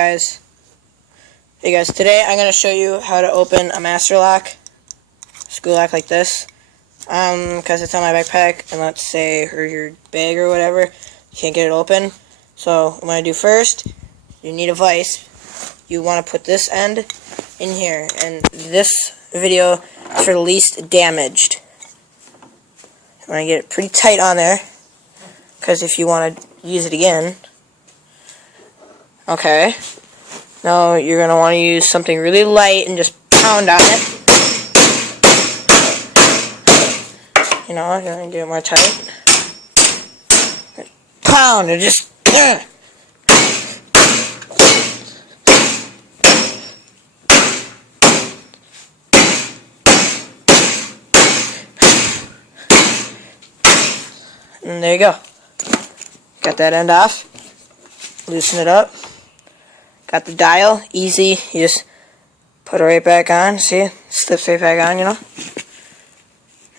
Guys, hey guys, today I'm going to show you how to open a master lock, screw lock like this, because it's on my backpack, and let's say, or your bag or whatever, you can't get it open. So what I'm going to do first, you need a vise. You want to put this end in here, and this video is for the least damaged. You want to get it pretty tight on there, because if you want to use it again. Okay, now you're going to want to use something really light and just pound on it. You know, you're going to get it more tight. Pound and just... And there you go. Got that end off. Loosen it up. Got the dial, easy, you just put it right back on, see, it slips right back on, you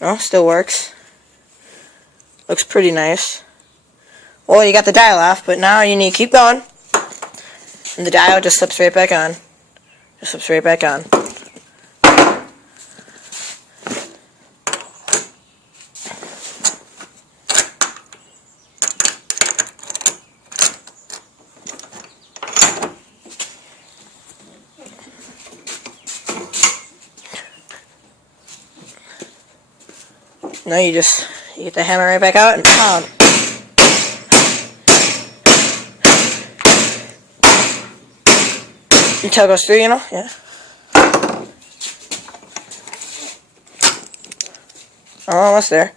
know, still works, looks pretty nice. Well, you got the dial off, but now you need to keep going, and the dial just slips right back on, Now you get the hammer right back out and pound. Until it goes through, you know? Yeah. Almost there.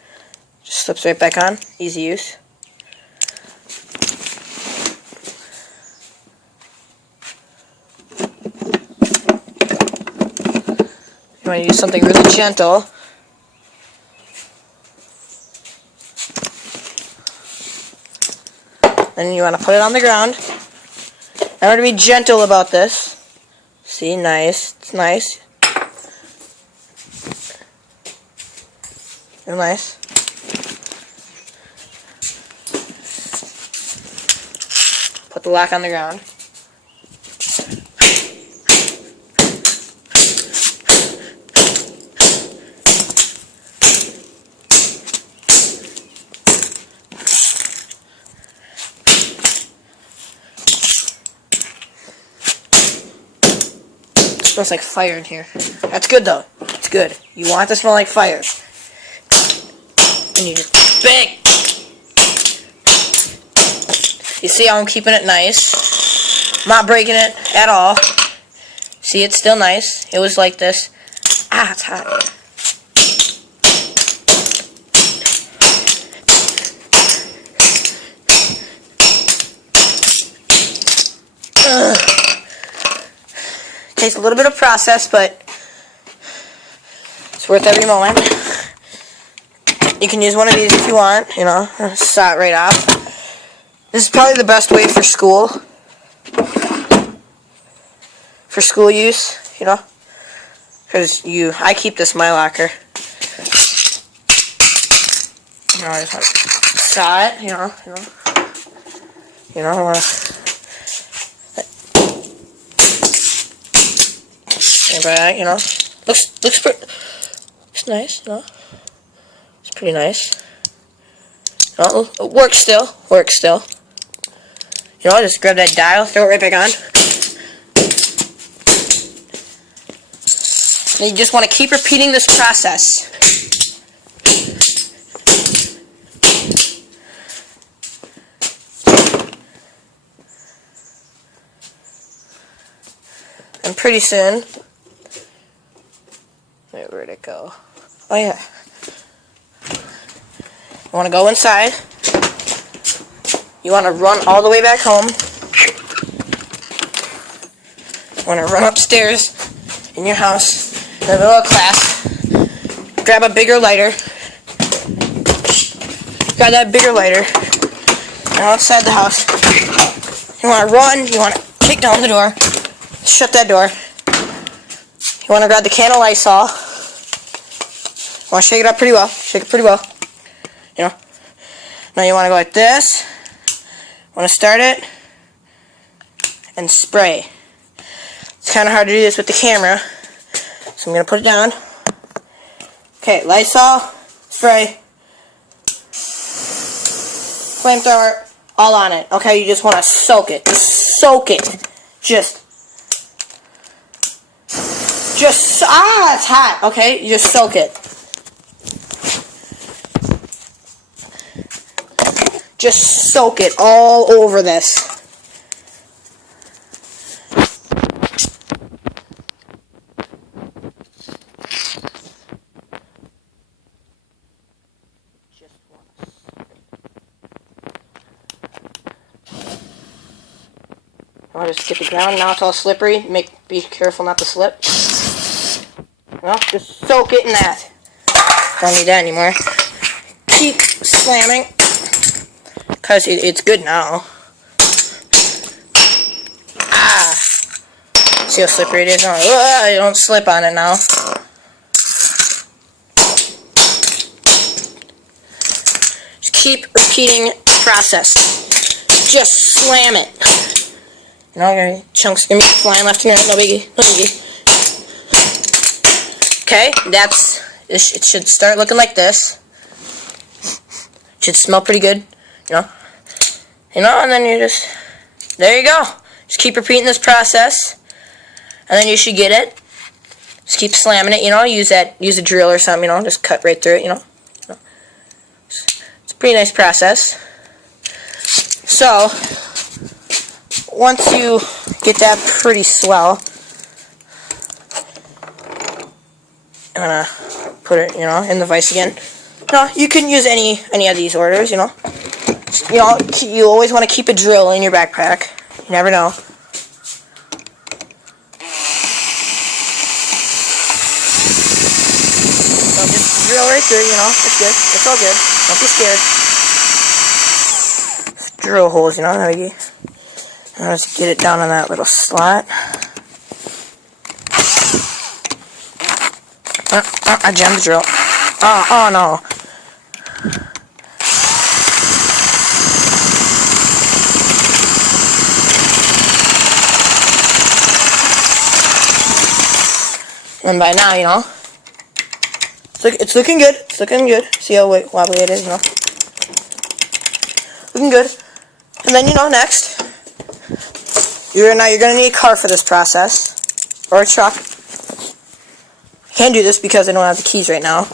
Just slips right back on. Easy use. You want to use something really gentle. Then you want to put it on the ground. I want to be gentle about this. See, nice. It's nice. Real nice. Put the lock on the ground. Smells like fire in here. That's good though. It's good. You want it to smell like fire. And you just bang. You see how I'm keeping it nice. I'm not breaking it at all. See, it's still nice. It was like this. Ah, it's hot. Takes a little bit of process, but it's worth every moment. You can use one of these if you want, you know, saw it right off. This is probably the best way for school use, you know, because I keep this in my locker. You know, I just want to saw it, you know, I want to. Back, you know, looks nice, you know, it's pretty nice. You know, it works still, You know, just grab that dial, throw it right back on. And you just want to keep repeating this process. And pretty soon, where'd it go? Oh yeah. You want to go inside. You want to run all the way back home. You want to run upstairs in your house in the middle of class. Grab a bigger lighter. Grab that bigger lighter. And outside the house. You want to run. You want to kick down the door. Shut that door. You want to grab the can of Lysol. You want to shake it up pretty well. You know. Now you want to go like this. Want to start it. and spray. It's kind of hard to do this with the camera, so I'm going to put it down. Okay, Lysol, spray, flamethrower, all on it. Okay, you just want to soak it. Just soak it. It's hot. Okay, you just soak it. Just soak it all over this. I'll just get the ground. Now it's all slippery. Be careful not to slip. Well, just soak it in that. Don't need that anymore. Keep slamming, because it's good now. See how slippery it is now? You don't slip on it now. Just keep repeating the process. Just slam it. You know, chunks gonna be flying left and right. No biggie. No biggie. Okay, it should start looking like this. It should smell pretty good, you know, and then there you go. Just keep repeating this process, and then you should get it. Just keep slamming it, you know, use a drill or something, you know, just cut right through it, you know. It's a pretty nice process. So, once you get that pretty swell, I'm gonna put it, you know, in the vise again. No, you can use any of these orders, you know. You know, you always want to keep a drill in your backpack. You never know. So just drill right through, you know. It's good. It's all good. Don't be scared. Just drill holes, you know. There we go. And let's get it down in that little slot. I jammed the drill. Oh no. And by now, you know, it's looking good. It's looking good. See how wobbly it is, you know. Looking good. And then, you know, next, you're gonna need a car for this process, or a truck. Can't do this because I don't have the keys right now,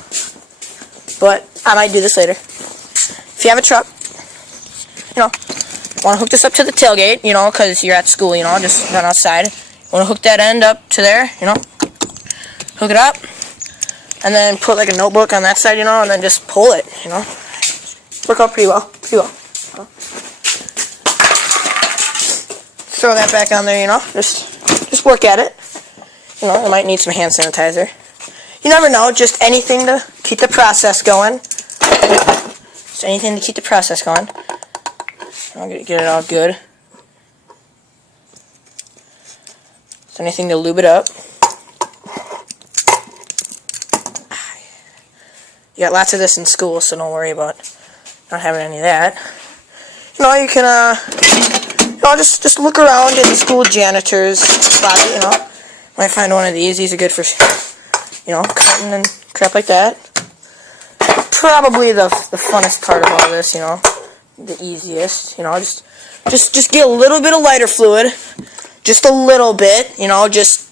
but I might do this later. If you have a truck, you know, want to hook this up to the tailgate, you know, because you're at school, you know, just run outside. Want to hook that end up to there, you know, hook it up, and then put like a notebook on that side, you know, and then just pull it, you know. Work out pretty well, Throw that back on there, you know, just work at it. You know, I might need some hand sanitizer. You never know, just anything to keep the process going. Just anything to keep the process going. I'll get it all good. Just anything to lube it up. You got lots of this in school, so don't worry about not having any of that. You know, you can, you know, just look around in the school janitor's closet, you know. Might find one of these. These are good for, you know, cutting and crap like that. Probably the funnest part of all this, you know, the easiest, you know, just get a little bit of lighter fluid, just a little bit, you know, just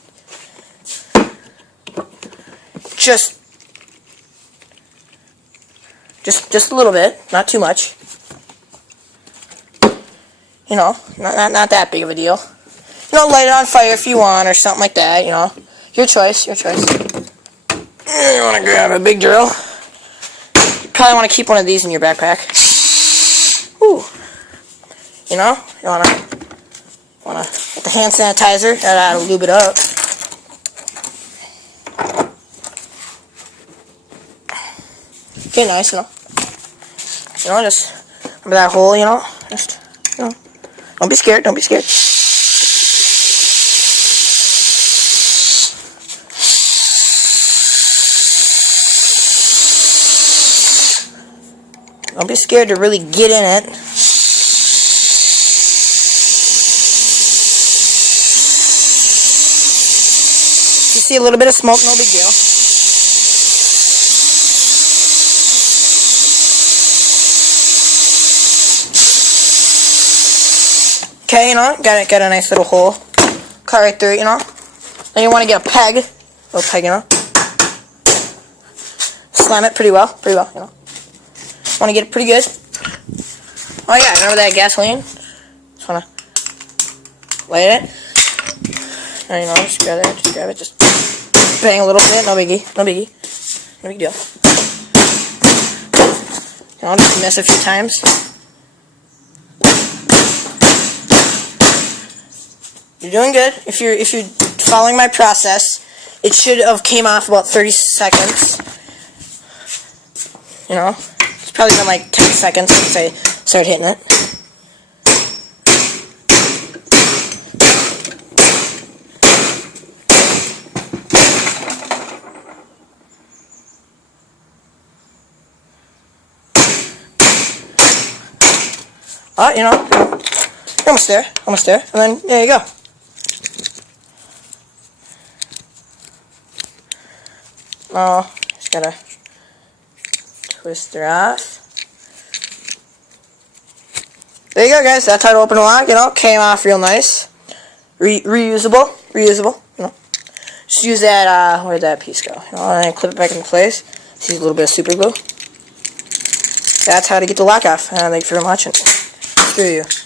a little bit, not too much. You know, not that big of a deal. You know, light it on fire if you want, or something like that, you know. Your choice, your choice. You want to grab a big drill. You probably want to keep one of these in your backpack. Ooh. You know, you want to get the hand sanitizer, that'll lube it up. Okay, nice, you know. You know, just remember that hole, you know. Just, you know, don't be scared, don't be scared. Don't be scared to really get in it. see a little bit of smoke, no big deal. Okay, you know, got a nice little hole cut right through it, you know. Then you want to get a peg, you know. Slam it pretty well, you know. Want to get it pretty good. Oh yeah, remember that gasoline? Just want to light it. And, you know, just grab it, just bang a little bit, no big deal. You know, just miss a few times. You're doing good. If you're following my process, it should have came off about 30 seconds. You know, it's probably been like 10 seconds since I started hitting it. Oh, you know, you're almost there, and then there you go. Oh, just gotta twist her off. There you go, guys. That's how to open a lock. You know, came off real nice. Reusable. You know, just use that. Where'd that piece go? You know, and then clip it back into place. Just use a little bit of super glue. That's how to get the lock off. Thank you very much, and screw you.